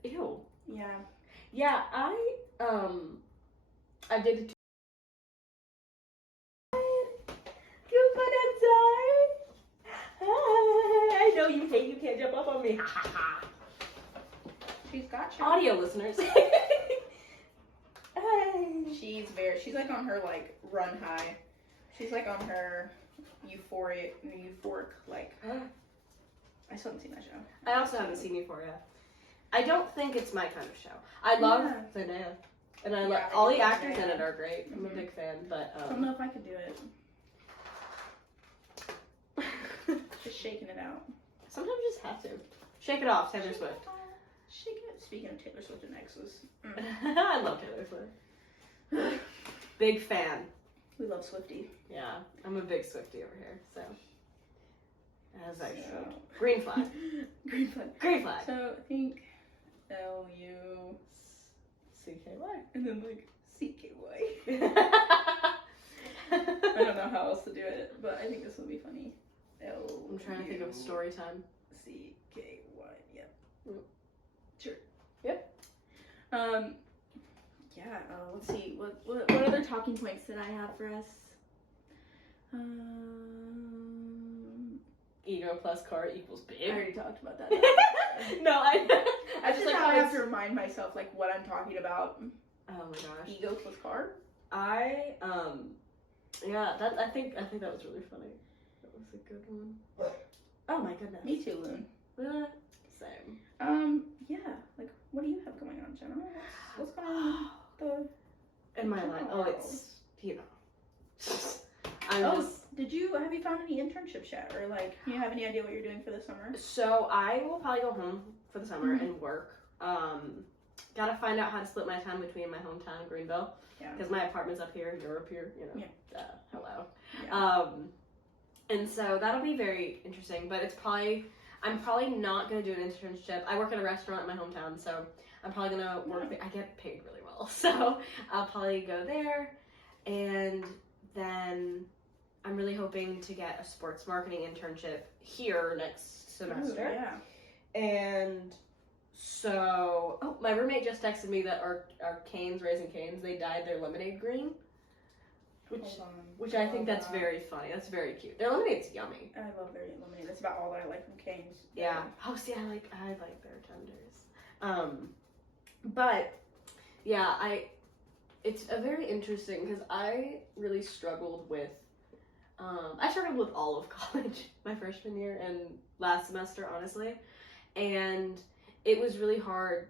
Ew. Yeah. Yeah, I did it. You're gonna die. I know you hate. You can't jump up on me. She's got you. Audio listeners. She's like on her like run high. She's like on her euphoric like. I still haven't seen that show. I also haven't seen Euphoria. I don't think it's my kind of show. I love Zendaya, and I love all the actors in it are great. I'm a big fan, but I don't know if I could do it. Just shaking it out. Sometimes you just have to shake it off. Taylor Swift. Shake it. Speaking of Taylor Swift and exes, I love Taylor Swift. Big fan. We love Swiftie. Yeah, I'm a big Swiftie over here. So, as I should. Green flag. Green flag. Green flag. So I think LUCKY and then like CKY. I don't know how else to do it, but I think this will be funny. I'm trying to think of story time. CKY. Yep. Sure. Yep. Yeah. Let's see. What other talking points did I have for us? Ego plus car equals big. I already talked about that. No, I just like I have to remind myself like what I'm talking about. Oh my gosh. Ego plus car. Yeah, I think that was really funny. That was a good one. Oh my goodness. Me too, Loon. Same. Yeah. Like, what do you have going on, Jenna? What's going on in my life? Oh, it's have you found any internships yet, or like, do you have any idea what you're doing for the summer? So I will probably go home for the summer and work. Gotta find out how to split my time between my hometown, Greenville, because my apartment's up here, you're up here, you know. Yeah. Hello. Yeah. And so that'll be very interesting, but I'm probably not gonna do an internship. I work in a restaurant in my hometown, so I'm probably gonna work there. I get paid really well, so I'll probably go there, and then I'm really hoping to get a sports marketing internship here next semester. Ooh, yeah. And so, my roommate just texted me that our Canes, Raising Canes, they dyed their lemonade green. Which I think that's very funny. That's very cute. Their lemonade's yummy. I love their lemonade. That's about all that I like from Cane's. Yeah. Oh, see, I like their tenders. But yeah, it's a very interesting because I really struggled with. I struggled with all of college my freshman year and last semester, honestly, and it was really hard.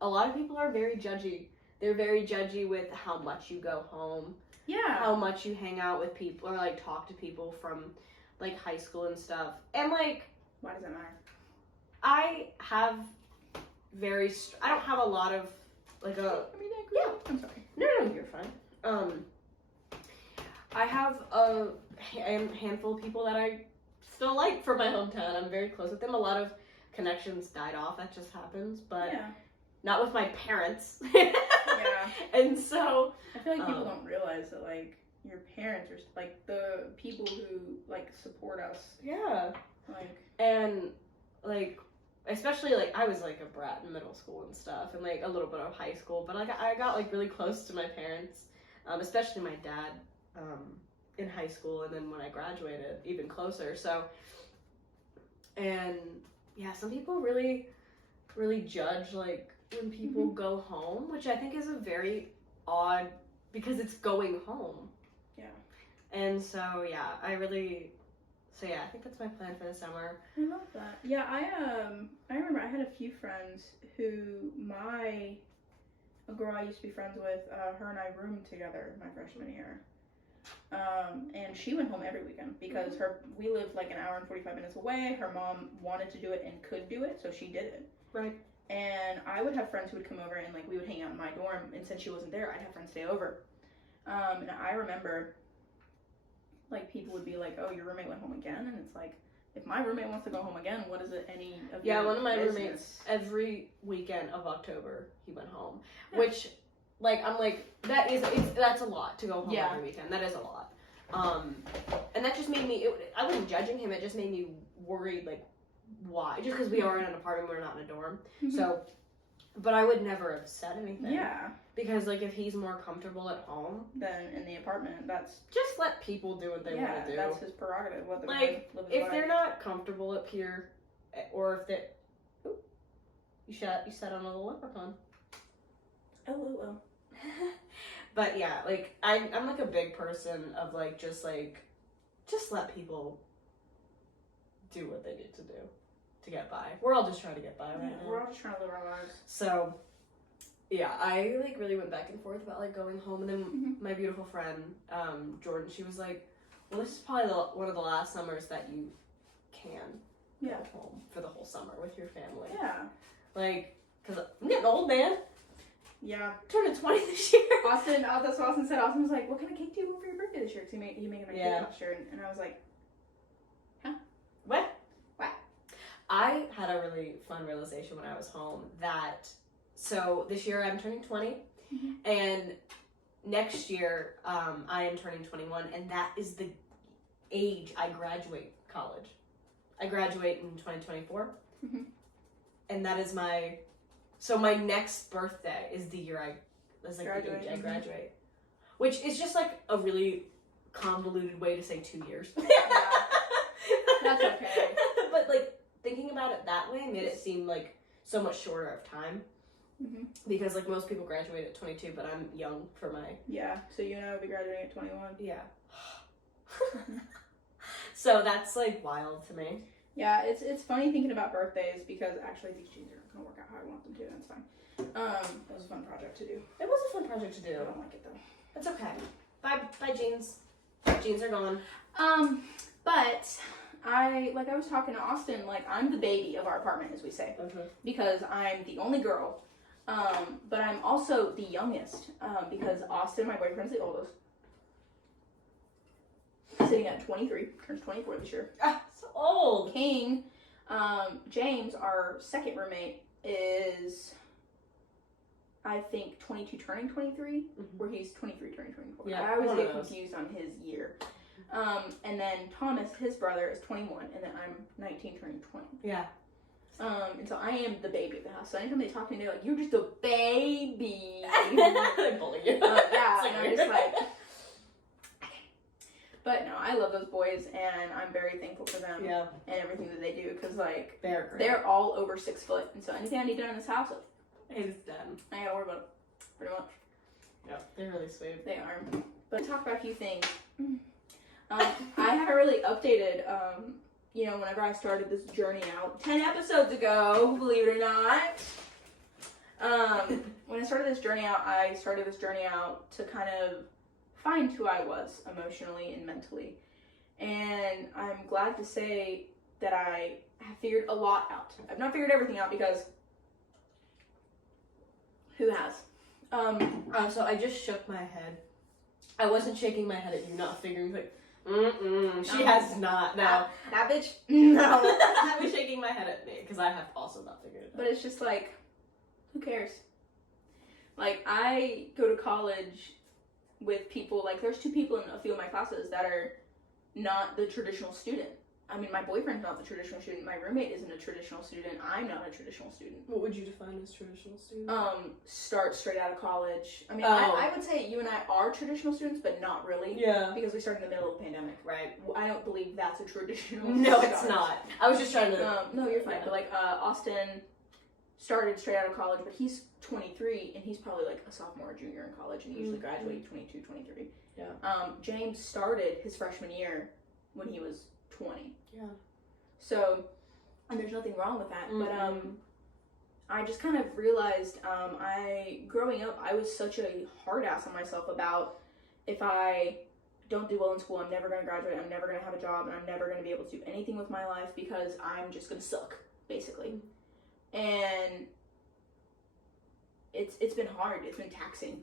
A lot of people are very judgy. They're very judgy with how much you go home. Yeah. How much you hang out with people or like talk to people from like high school and stuff. And like, why does that matter? I don't have a lot of like a. I mean, I agree. Yeah. I'm sorry. No, you're fine. I have a handful of people that I still like from my hometown. I'm very close with them. A lot of connections died off. That just happens, but not with my parents. Yeah. And so I feel like people don't realize that like your parents are like the people who like support us. Yeah. Like and like especially like I was like a brat in middle school and stuff and like a little bit of high school, but like I got like really close to my parents, especially my dad in high school, and then when I graduated even closer. So and yeah, some people really judge like when people go home, which I think is a very odd because it's going home. Yeah. And so yeah, I think that's my plan for the summer. I love that. Yeah, I remember I had a few friends who my a girl I used to be friends with, her and I roomed together my freshman year. And she went home every weekend because we lived like an hour and 45 minutes away. Her mom wanted to do it and could do it, so she did it. Right. And I would have friends who would come over and like we would hang out in my dorm, and since she wasn't there, I'd have friends stay over. And I remember like people would be like, "Oh, your roommate went home again," and it's like, if my roommate wants to go home again, what is it any of your one of my business? roommates every weekend of October he went home, which like I'm like that's a lot to go home every weekend. That is a lot. And that just made me. I wasn't judging him. It just made me worried. Like, why? Just because we are in an apartment, we're not in a dorm. So, but I would never have said anything. Yeah. Because like if he's more comfortable at home than in the apartment, that's just let people do what they want to do. That's his prerogative. Let them like live his if life. they're not comfortable up here, or if they, you sat on a little leprechaun. Oh. But yeah, like I'm like a big person of like just let people do what they need to do to get by. We're all just trying to get by right now. We're all just trying to live our lives. So yeah, I like really went back and forth about like going home, and then my beautiful friend Jordan, she was like, well, this is probably one of the last summers that you can go home for the whole summer with your family. Yeah. Like, because I'm getting old, man. Yeah. Turning 20 this year. Austin, that's what Austin said. Austin was like, what kind of cake do you want for your birthday this year? Because he made my cake last year. And I was like, huh? What? I had a really fun realization when I was home that, so this year I'm turning 20, and next year I am turning 21, and that is the age I graduate college. I graduate in 2024, and that is my next birthday is the year the age I graduate, which is just like a really convoluted way to say 2 years. That's okay. But like thinking about it that way made it seem like so much shorter of time. Because like most people graduate at 22, but I'm young for my... Yeah, so you and I will be graduating at 21. Yeah. So that's like wild to me. Yeah, it's funny thinking about birthdays because actually these jeans are going to work out how I want them to, and it's fine. It was a fun project to do. It was a fun project to do. I don't like it though. It's okay. Bye jeans. Jeans are gone. But I was talking to Austin, like I'm the baby of our apartment, as we say, because I'm the only girl. But I'm also the youngest, because Austin, my boyfriend's the oldest. Sitting at 23, turns 24 this year. Ah, so old. King, James, our second roommate, is, I think, 22 turning 23, where he's 23 turning 24. Yeah, I always get confused on his year. And then Thomas, his brother, is 21, and then I'm 19 turning 20. Yeah. And so I am the baby of the house. So anytime they talk to me, they're like, "You're just a baby." They bully you. Yeah, and I'm just like, okay. But no, I love those boys, and I'm very thankful for them and everything that they do, because like they're all over 6 foot, and so anything I need done in this house, it's done. I gotta worry about it, pretty much. Yeah, they're really sweet. They are. But to talk about a few things, I haven't really updated. Whenever I started this journey out 10 episodes ago, believe it or not, when I started this journey out to kind of find who I was emotionally and mentally. And I'm glad to say that I have figured a lot out. I've not figured everything out because who has? So I just shook my head. I wasn't shaking my head at you not figuring, like, she has not. No. That bitch? No. I was shaking my head at me because I have also not figured it out. But it's just like, who cares? Like, I go to college with people, like, there's 2 people in a few of my classes that are not the traditional student. I mean, my boyfriend's not the traditional student. My roommate isn't a traditional student. I'm not a traditional student. What would you define as traditional student? Start straight out of college. I mean, I would say you and I are traditional students, but not really. Yeah. Because we started in the middle of the pandemic. Right. I don't believe that's a traditional No, start. it's not. I was just trying to... No, you're fine. Yeah. But, like, Austin started straight out of college, but he's 23, and he's probably, like, a sophomore or junior in college, and he usually graduates 22, 23. Yeah. James started his freshman year when he was 20. Yeah. So, and there's nothing wrong with that, but I just kind of realized, growing up, I was such a hard ass on myself about if I don't do well in school, I'm never going to graduate, I'm never going to have a job, and I'm never going to be able to do anything with my life because I'm just going to suck, basically. And it's been hard, it's been taxing.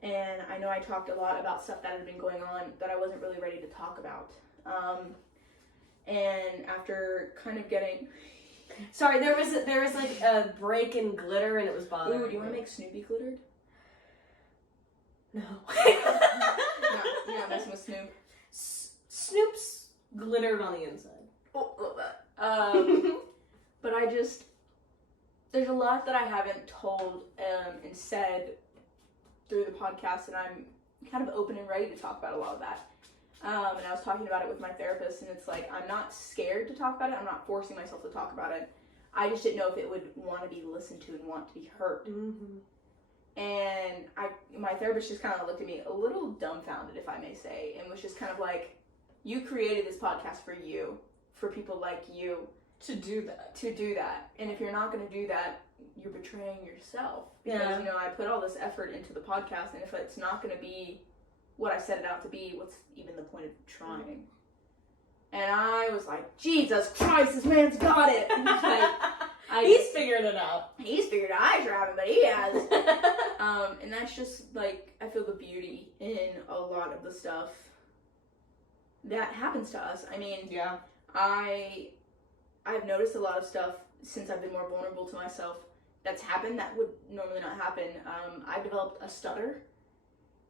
And I know I talked a lot about stuff that had been going on that I wasn't really ready to talk about. And after kind of getting... Sorry, there was like a break in glitter and it was bothering me. Ooh, do you want to make Snoopy glittered? No. You're not messing with Snoop. Snoop's glittered on the inside. Oh, love that. But there's a lot that I haven't told and said through the podcast, and I'm kind of open and ready to talk about a lot of that. And I was talking about it with my therapist, and it's like, I'm not scared to talk about it. I'm not forcing myself to talk about it. I just didn't know if it would want to be listened to and want to be heard. Mm-hmm. And my therapist just kind of looked at me a little dumbfounded, if I may say, and was just kind of like, you created this podcast for people like you. To do that. And if you're not going to do that, you're betraying yourself. Because, I put all this effort into the podcast, and if it's not going to be what I set it out to be, what's even the point of trying? And I was like, Jesus Christ, this man's got it. He's figured it out. He's figured out. I sure haven't, but he has. And that's just, like, I feel the beauty in a lot of the stuff that happens to us. I mean, yeah. I've noticed a lot of stuff since I've been more vulnerable to myself that's happened that would normally not happen. I've developed a stutter,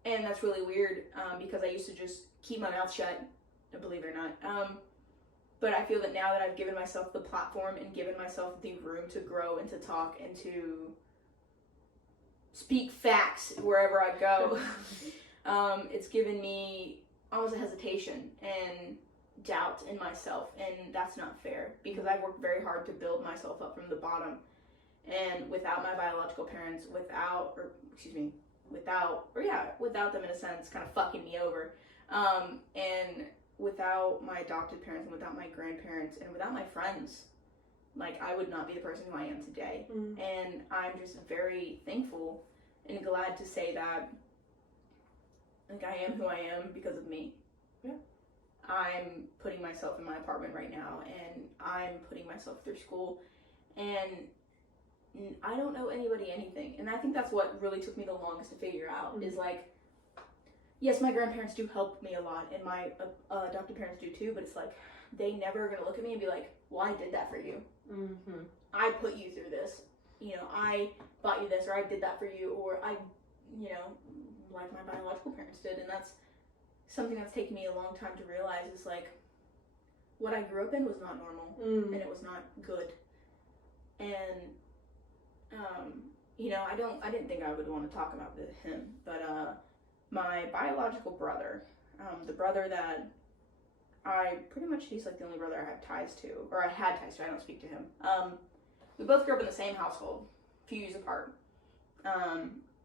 and that's really weird because I used to just keep my mouth shut, believe it or not. But I feel that now that I've given myself the platform and given myself the room to grow and to talk and to speak facts wherever I go, it's given me almost a hesitation and doubt in myself, and that's not fair because I've worked very hard to build myself up from the bottom, and without my biological parents, without them in a sense kind of fucking me over, and without my adopted parents and without my grandparents and without my friends, like, I would not be the person who I am today. And I'm just very thankful and glad to say that, like, I am who I am because of me. Yeah. I'm putting myself in my apartment right now, and I'm putting myself through school, and I don't know anybody anything. And I think that's what really took me the longest to figure out, is like, yes, my grandparents do help me a lot, and my adopted parents do too, but it's like, they never are going to look at me and be like, well, I did that for you. Mm-hmm. I put you through this. I bought you this, or I did that for you, or I, like my biological parents did. And that's something that's taken me a long time to realize, is like, what I grew up in was not normal, and it was not good. And, I didn't think I would want to talk about him, but, my biological brother, the brother that he's like the only brother I have ties to, or I had ties to, I don't speak to him. We both grew up in the same household, a few years apart.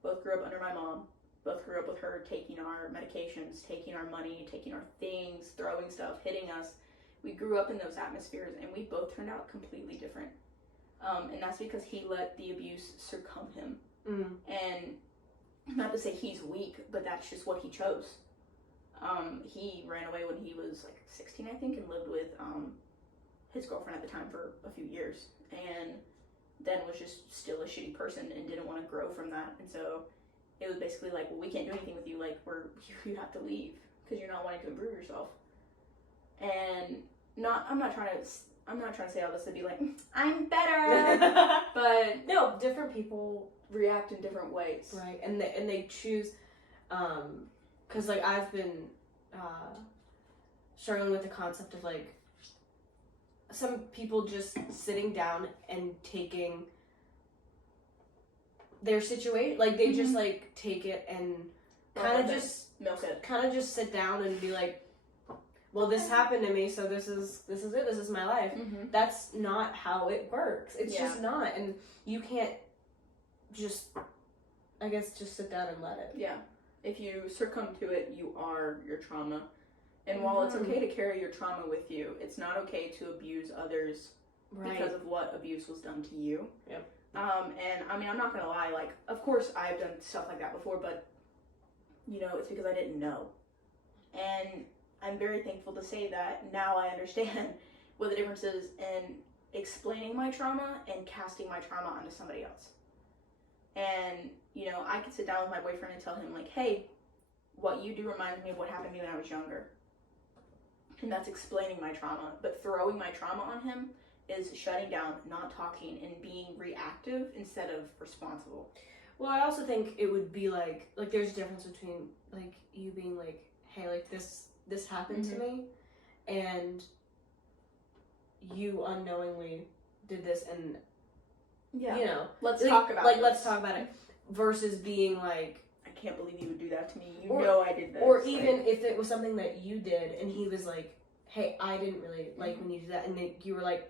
Both grew up under my mom. Both grew up with her taking our medications, taking our money, taking our things, throwing stuff, hitting us. We grew up in those atmospheres, and we both turned out completely different. And that's because he let the abuse succumb him. And not to say he's weak, but that's just what he chose. He ran away when he was like 16, I think, and lived with his girlfriend at the time for a few years, and then was just still a shitty person and didn't want to grow from that. And so it was basically like, well, we can't do anything with you, like, you have to leave because you're not wanting to improve yourself. And I'm not trying to say all this to be like, I'm better, but no, different people react in different ways, right? And they choose, because like I've been struggling with the concept of like some people just sitting down and taking their situation, like they just like take it and kind of just milk it, kind of just sit down and be like, well, this happened to me, so this is it, this is my life. That's not how it works. It's just not, and you can't just, I guess, just sit down and let it. Yeah. If you succumb to it, you are your trauma. And while it's okay to carry your trauma with you, it's not okay to abuse others because of what abuse was done to you. Yep. And I mean, I'm not gonna lie, like, of course I've done stuff like that before, but, you know, it's because I didn't know. And I'm very thankful to say that now I understand what the difference is in explaining my trauma and casting my trauma onto somebody else. And, you know, I could sit down with my boyfriend and tell him, like, hey, what you do reminds me of what happened to me when I was younger. And that's explaining my trauma. But throwing my trauma on him is shutting down, not talking, and being reactive instead of responsible. Well, I also think it would be like there's a difference between, like, you being like, hey, like, this happened to me, and you unknowingly did this, and, you know. Let's talk about it. Let's talk about it. Versus being like, I can't believe you would do that to me. You know I did this. Or even if it was something that you did, and he was like, hey, I didn't really like when you did that, and then you were like,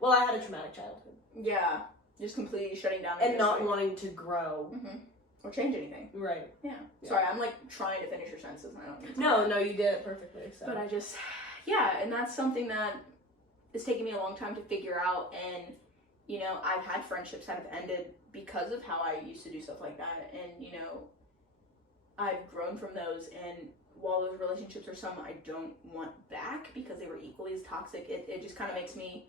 well, I had a traumatic childhood. Yeah. Just completely shutting down. And not wanting to grow. Or change anything. Right. Yeah. Sorry, I'm like trying to finish your sentences and I don't need to. No, you did it perfectly. So. But I just, and that's something that it's taken me a long time to figure out. And, you know, I've had friendships that have ended because of how I used to do stuff like that. And, you know, I've grown from those. And while those relationships are some I don't want back because they were equally as toxic, it just kind of makes me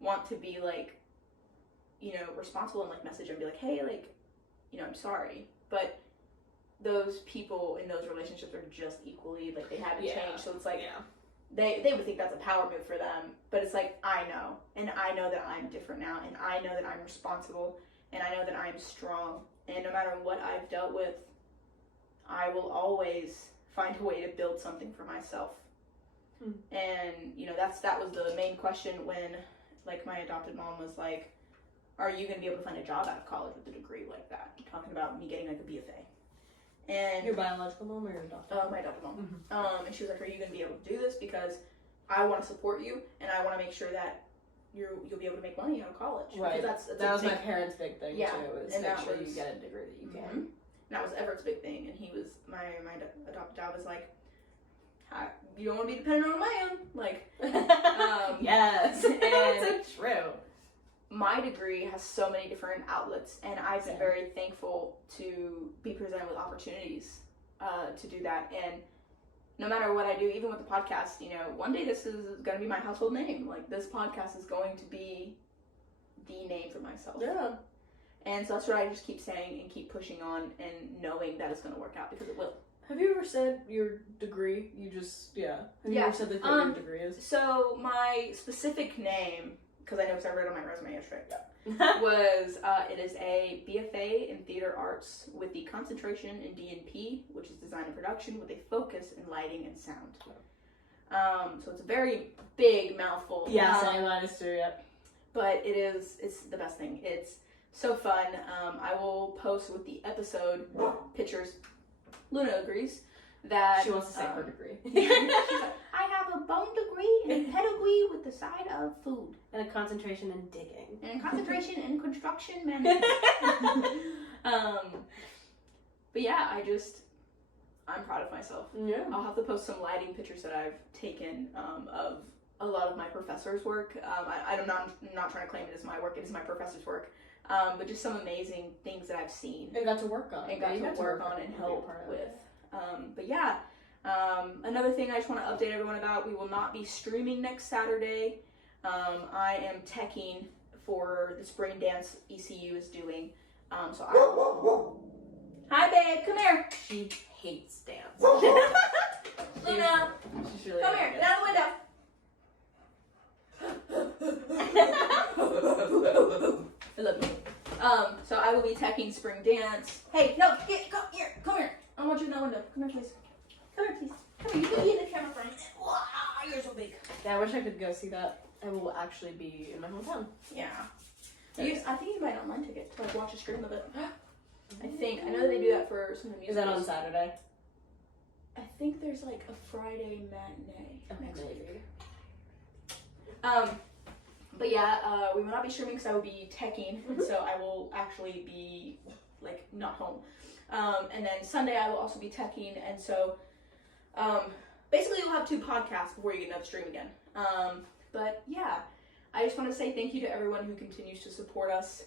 want to be like, you know, responsible and like message and be like, hey, like, you know, I'm sorry. But those people in those relationships are just equally, like, they had to change. So it's like, they would think that's a power move for them. But it's like, I know. And I know that I'm different now. And I know that I'm responsible. And I know that I'm strong. And no matter what I've dealt with, I will always find a way to build something for myself. And, you know, that was the main question when, like, my adopted mom was like, are you going to be able to find a job out of college with a degree like that? Talking about me getting, like, a BFA. And your biological mom or your adopted mom? My adopted mom. And she was like, are you going to be able to do this? Because I want to support you, and I want to make sure that you'll be able to make money out of college. Right. That's that was my parents' big thing, too, is make sure you get a degree that you can. And that was Everett's big thing, and he was, my adopted dad was like, you don't want to be dependent on my own. Like, yes. That's so true. My degree has so many different outlets, and I've been very thankful to be presented with opportunities to do that. And no matter what I do, even with the podcast, you know, one day this is going to be my household name. Like, this podcast is going to be the name for myself. Yeah. And so that's what I just keep saying and keep pushing on and knowing that it's going to work out, because it will. Have you ever said your degree? You ever said the thing your degree is? So my specific name, because I know because I read it on my resume yesterday, was it is a BFA in Theater Arts with the concentration in D&P, which is Design and Production, with a focus in Lighting and Sound. So it's a very big mouthful. Yeah, same line as too, But it's the best thing. It's so fun. I will post with the episode pictures. Luna agrees that she wants to say her degree. She's like, I have a bone degree and a pedigree with the side of food. And a concentration in digging. And a concentration in construction management. But yeah, I'm proud of myself. Yeah. I'll have to post some lighting pictures that I've taken of a lot of my professor's work. I'm not trying to claim it as my work. It is my professor's work. But just some amazing things that I've seen. And got to work on. And got to work on and help with. But yeah, another thing I just want to update everyone about, we will not be streaming next Saturday. I am teching for the spring dance ECU is doing. So hi babe, come here. She hates dance. Luna, she's really come here, get out of the window. I love you. So I will be teching spring dance. Hey, no, come here. I want you in that window. Come here, please. Come here, please. Come here, you can be in the camera frame. Wow, you're so big. Yeah, I wish I could go see that. I will actually be in my hometown. Yeah. I think you might online ticket to like watch a stream of it. I know that they do that for some of the music. Is that on Saturday? I think there's like a Friday matinee next week. But yeah, we will not be streaming because I will be teching, and so I will actually be like not home. And then Sunday I will also be teching, and so basically you'll have 2 podcasts before you get another stream again. But yeah, I just want to say thank you to everyone who continues to support us.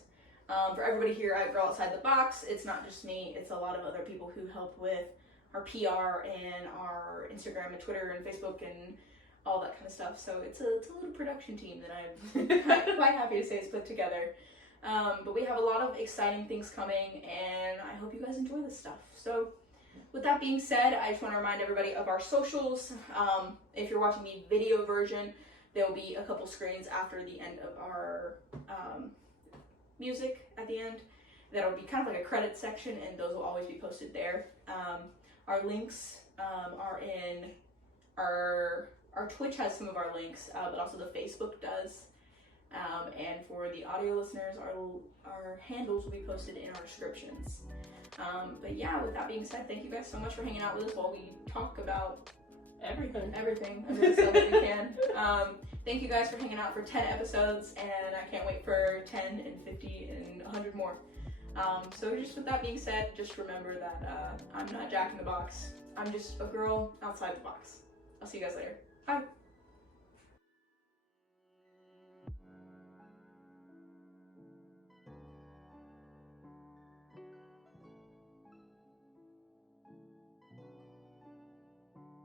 For everybody here at Girl Outside the Box, it's not just me, it's a lot of other people who help with our PR and our Instagram and Twitter and Facebook and all that kind of stuff. So it's a little production team that I'm quite happy to say is put together. But we have a lot of exciting things coming, and I hope you guys enjoy this stuff. So with that being said, I just want to remind everybody of our socials. If you're watching the video version, there will be a couple screens after the end of our music at the end. That'll be kind of like a credit section, and those will always be posted there. Our links are in our Twitch has some of our links, but also the Facebook does. And for the audio listeners, our handles will be posted in our descriptions. But yeah, with that being said, thank you guys so much for hanging out with us while we talk about everything under the sun that we can. Thank you guys for hanging out for 10 episodes, and I can't wait for 10 and 50 and 100 more. So just with that being said, just remember that I'm not Jack in the Box. I'm just a girl outside the box. I'll see you guys later. Bye.